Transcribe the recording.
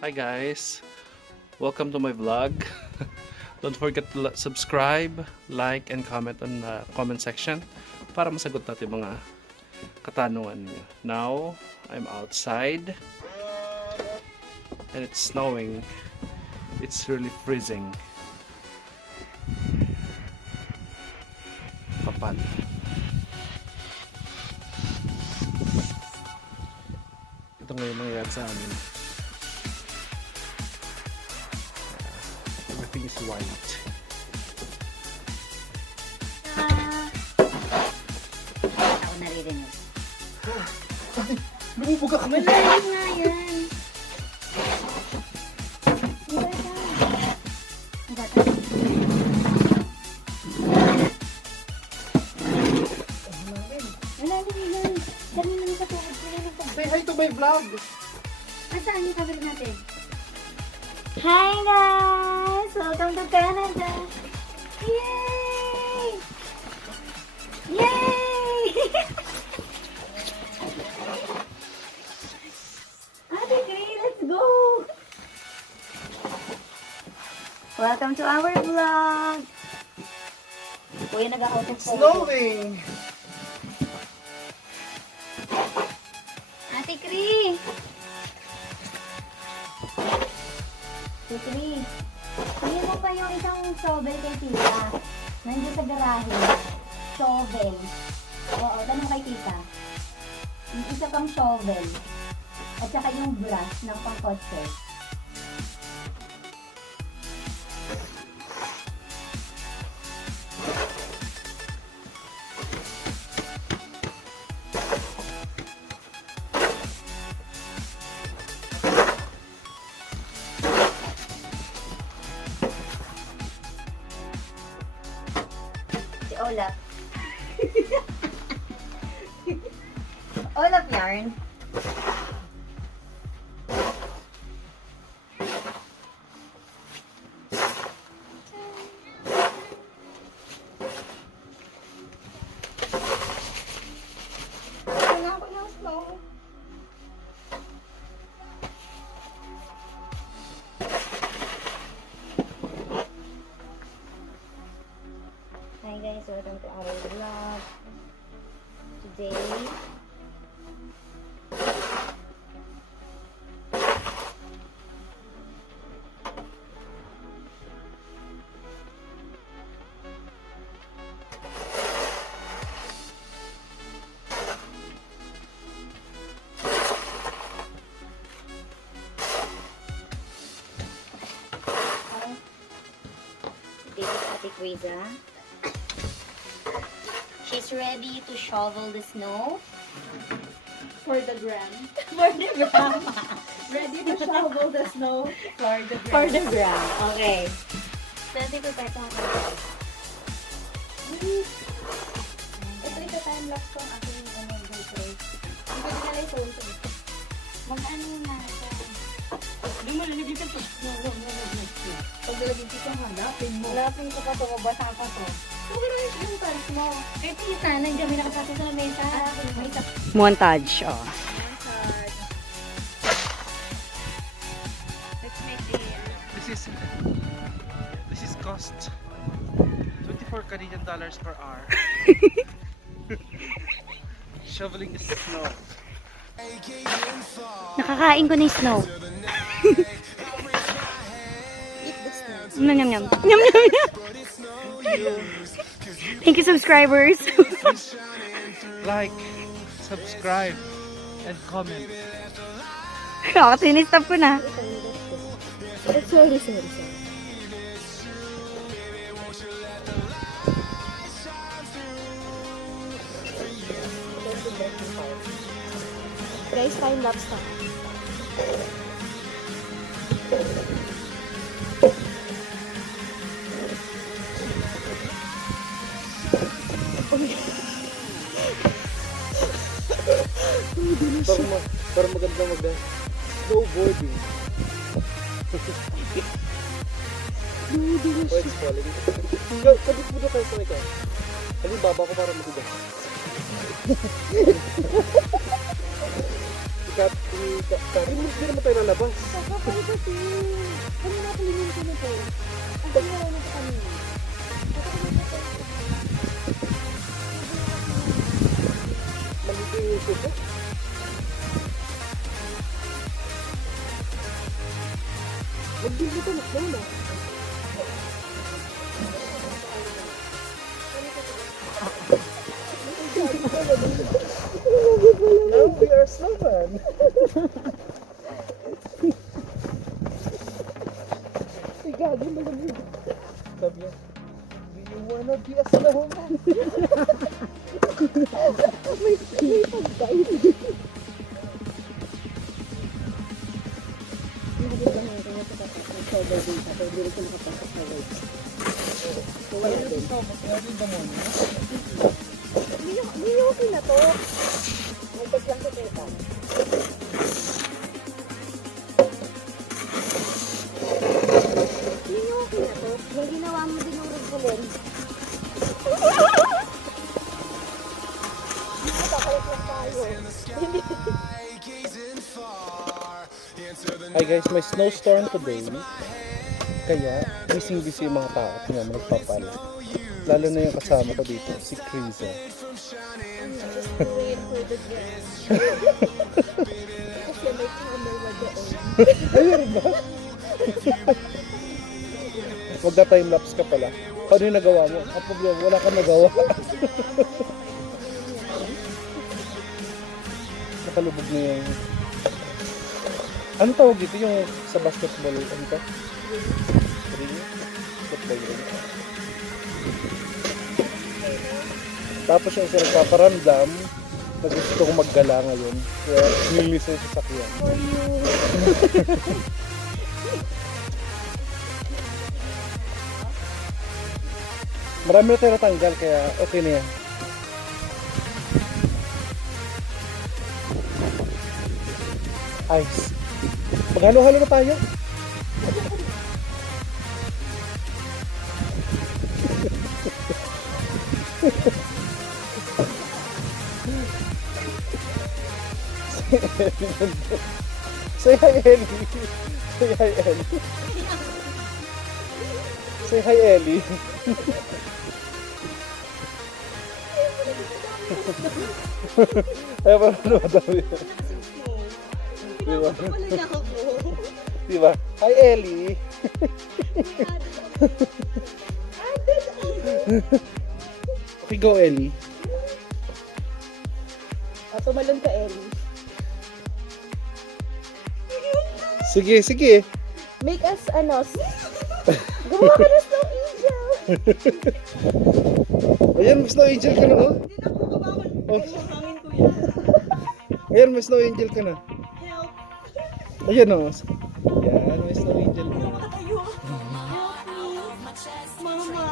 Hi guys, welcome to my vlog. Don't forget to subscribe, like, and comment on the comment section para masagot natin mga katanungan niyo. Now, I'm outside and it's snowing. It's really freezing. Kapal. Ito ngayon nangyayari sa amin. Everything is white. Ako naririnig. Bumubuga ka mo! Malalim nga yan. Ang bata. Malalim yan. Dami naman sa tuhod ko na nagpag... Say hi to my vlog! Saan yung camera natin? Hi guys! Welcome to Canada! Yay! Yay! Ate Gray, let's go! Welcome to our vlog! Kuya, nag-out of focus. Snowing! Ate Gray! Ate Gray, tingin mo pa yung isang shovel kay tita. Nandiyan sa garahe. Shovel. Oo, tanong kay tita. Yung isa pang shovel. At saka yung brush ng pangkotse. Si Olaf. Olaf yarn. Kailangan ko ng snow. Hi guys, welcome to our vlog. Today, this is Ate Quiza. She's ready to shovel the snow. For the gram. For the gram. Ready to shovel the snow for the gram. For the gram. Okay. Pwede ko kahit ako. Ito ito time-lapse ko ang aking GoPro. Hindi ko dinala yung phone ko. Mag-ano na ito? Hindi mo lalagyan ka ito. Pag nilagay ko ito, hanapin mo. Lapin ko pa ito. Mabasa pa ito. Okay na yung pants mo. Eh, please na. Nandiyan may nakapasok sa mesa. Montage. Oh. Let's make the... This is cost 24 Canadian dollars per hour. Shoveling the snow. Nakakain ko na yung snow. Eat the snow. Nyam, nyam, nyam. Nyam, nyam, nyam. Thank you, subscribers. Like, subscribe, and comment. Ako, tinistop ko na. Sorry. Guys, time-lapse na. Parang maganda snowboarding. Oh, it's falling. Kabit mo doon kayo sa ikaw. Kasi baba ko para matigas. Ikat, Hindi naman tayo lalabas. Kakapal kasi. Kami nakalingin ko na to. Ang tingin na sa kanina. Maligay ko po. Mag-deal dito, mas na. Now we are snowman. Ay, gago na lang yun. Sabi niya, do you wanna be a snowman? May pagkain. Hindi ba nga kaya sa sober din sa pwede rin ko nakapasok sa work. Kaya rin ito, kaya rin damon. Hindi yung okay na to. Nagtas lang sa teta. Hindi yung okay na to. Yung ginawa mo din yung regulin. Kakalit lang tayo. Hi guys, may snowstorm today. Kaya, busy yung mga tao. Tingnan mo, nagpapal. Lalo na yung kasama ko dito, si Kriza. Wait for the gas. Kasi may camera na doon. Ayun ba? Magda-timelapse ka pala. Paano yung nagawa mo? Ang problema, wala kang nagawa. Nakalubog na yung... Ano tawag dito yung sa basketball? Ano ka? Football ring. Tapos yung isa nagpaparamdam na gusto kong maggala ngayon. Kaya nililis yung sasakyan. For you. Marami na tayo natanggal kaya okay na yan. Ice. Maghalo-halo na tayo. Say hi, Ellie. Say hi, Ellie. Say hi, Ellie. Ay, paano daw yun? Diba? Diba? Hi, Ellie. Okay, go, Ellie. Tumalon ka, Ellie. Sige, sige. Make us, gumawa ka na snow angel. Ayan, may snow angel ka na, oh. Hindi na ako kumawan. Oh. Hangin ko yan. Ayan, may snow angel ka na. Help. Ayan, oh. Ayan, may snow angel ka na. Makatayo. Help me. Mama.